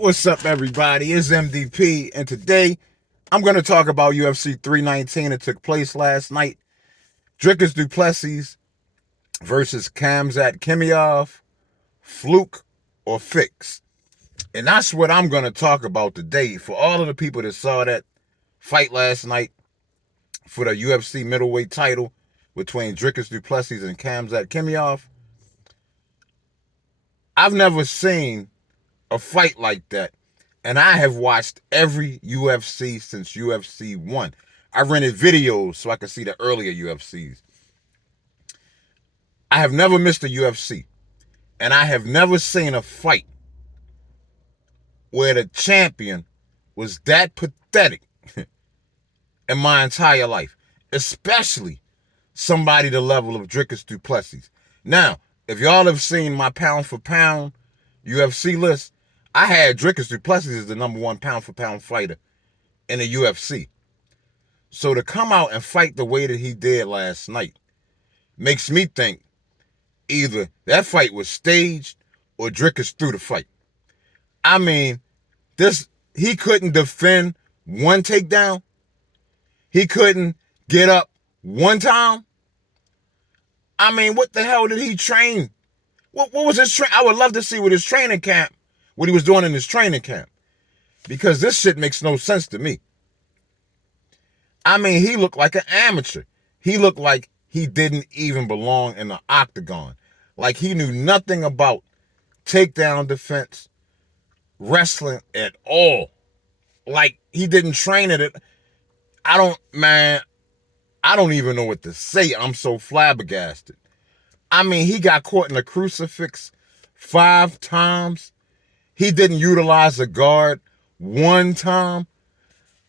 What's up, everybody? It's MDP, and today I'm going to talk about UFC 319 that took place last night. Dricus du Plessis versus Khamzat Chimaev, Fluke or Fix. And that's what I'm going to talk about today. For all of the people that saw that fight last night for the UFC middleweight title between Dricus du Plessis and Khamzat Chimaev, I've never seen a fight like that. And I have watched every UFC since UFC 1. I rented videos so I could see the earlier UFCs. I have never missed a UFC. And I have never seen a fight where the champion was that pathetic in my entire life. Especially somebody the level of Dricus du Plessis. Now, if y'all have seen my pound for pound UFC list, I had Dricus du Plessis as the #1 pound for pound fighter in the UFC. So to come out and fight the way that he did last night makes me think either that fight was staged or Dricus threw the fight. I mean, he couldn't defend one takedown. He couldn't get up one time. I mean, what the hell did he train? What was his I would love to see what his training camp, what he was doing in his training camp. Because this shit makes no sense to me. I mean, he looked like an amateur. He looked like he didn't even belong in the octagon. Like he knew nothing about takedown defense, wrestling at all. Like he didn't train at it. I don't even know what to say. I'm so flabbergasted. I mean, he got caught in a crucifix 5 times. He didn't utilize a guard 1 time.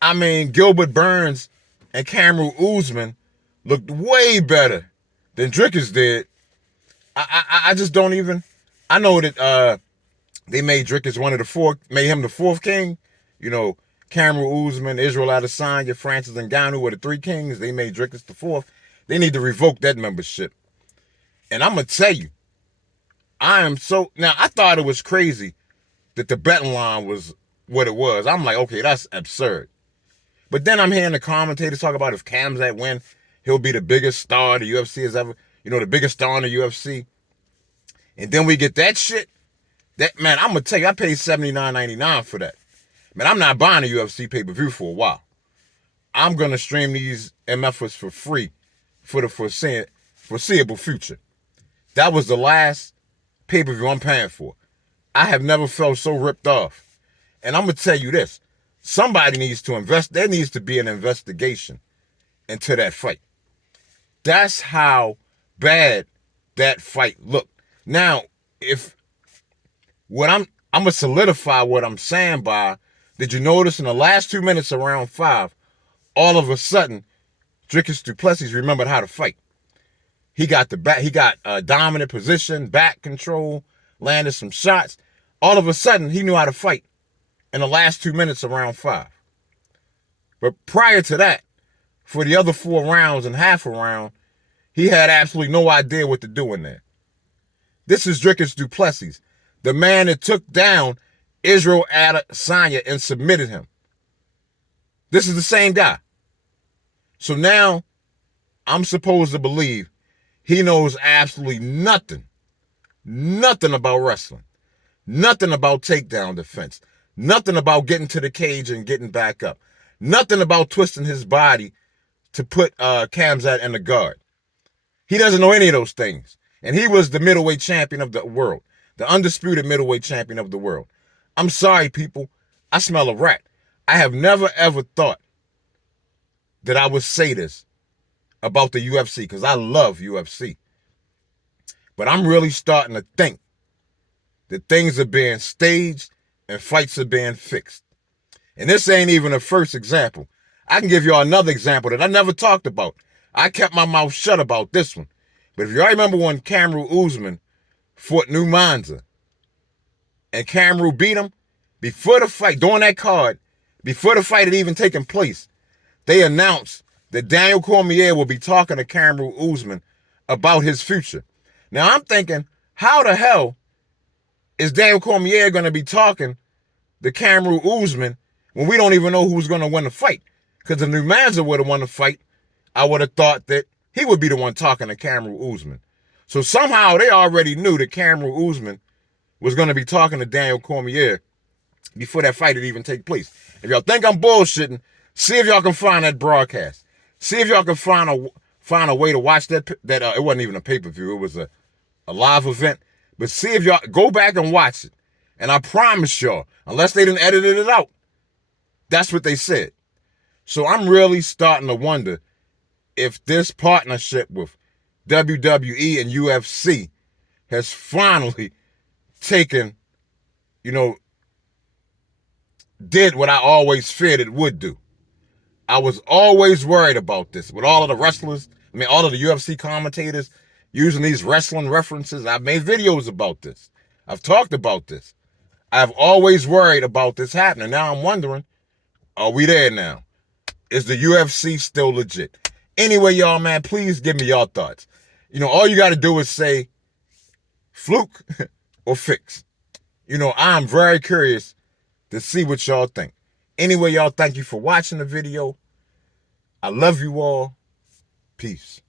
I mean, Gilbert Burns and Cameron Usman looked way better than Dricus did. I just don't even. I know that they made Dricus made him the 4th king. You know, Cameron Usman, Israel Adesanya, Francis Ngannou were the 3 kings. They made Dricus the 4th. They need to revoke that membership. And I'm gonna tell you, now I thought it was crazy that the betting line was what it was. I'm like, okay, that's absurd. But then I'm hearing the commentators talk about if Khamzat win, he'll be the biggest star the UFC has ever, the biggest star in the UFC. And then we get that shit. Man, I'm gonna tell you, I paid $79.99 for that. Man, I'm not buying a UFC pay-per-view for a while. I'm gonna stream these MFers for free for the foreseeable future. That was the last pay-per-view I'm paying for. I have never felt so ripped off. And I'm going to tell you this. Somebody needs to invest. There needs to be an investigation into that fight. That's how bad that fight looked. Now, I'm going to solidify what I'm saying by, did you notice in the last 2 minutes of round 5, all of a sudden, Dricus du Plessis remembered how to fight. He got a dominant position, back control, landed some shots. All of a sudden, he knew how to fight in the last 2 minutes of round 5. But prior to that, for the other 4 rounds and half a round, he had absolutely no idea what to do in there. This is Dricus du Plessis, the man that took down Israel Adesanya and submitted him. This is the same guy. So now, I'm supposed to believe he knows absolutely nothing about wrestling, nothing about takedown defense, nothing about getting to the cage and getting back up, nothing about twisting his body to put Khamzat in the guard. He doesn't know any of those things. And he was the middleweight champion of the world, the undisputed middleweight champion of the world. I'm sorry, people. I smell a rat. I have never, ever thought that I would say this about the UFC, because I love UFC. But I'm really starting to think that things are being staged and fights are being fixed. And this ain't even a first example. I can give you another example that I never talked about. I kept my mouth shut about this one. But if you all remember when Cameron Usman fought Numanza and Cameron beat him, before the fight, during that card, before the fight had even taken place, they announced that Daniel Cormier will be talking to Cameron Usman about his future. Now I'm thinking, how the hell is Daniel Cormier going to be talking the Cameron Usman when we don't even know who's going to win the fight. Because if Numanza would have won the fight, I would have thought that he would be the one talking to Cameron Usman. So somehow they already knew that Cameron Usman was going to be talking to Daniel Cormier before that fight had even take place. If y'all think I'm bullshitting, see if y'all can find that broadcast. See if y'all can find a way to watch that. It wasn't even a pay-per-view. It was a live event. But see if y'all go back and watch it. And I promise y'all, unless they didn't edit it out, that's what they said. So I'm really starting to wonder if this partnership with WWE and UFC has finally taken, did what I always feared it would do. I was always worried about this with all of the wrestlers, all of the UFC commentators using these wrestling references. I've made videos about this. I've talked about this. I've always worried about this happening. Now I'm wondering, are we there now? Is the UFC still legit? Anyway, y'all, man, please give me your thoughts. All you got to do is say Fluke or Fix. I'm very curious to see what y'all think. Anyway, y'all, thank you for watching the video. I love you all. Peace.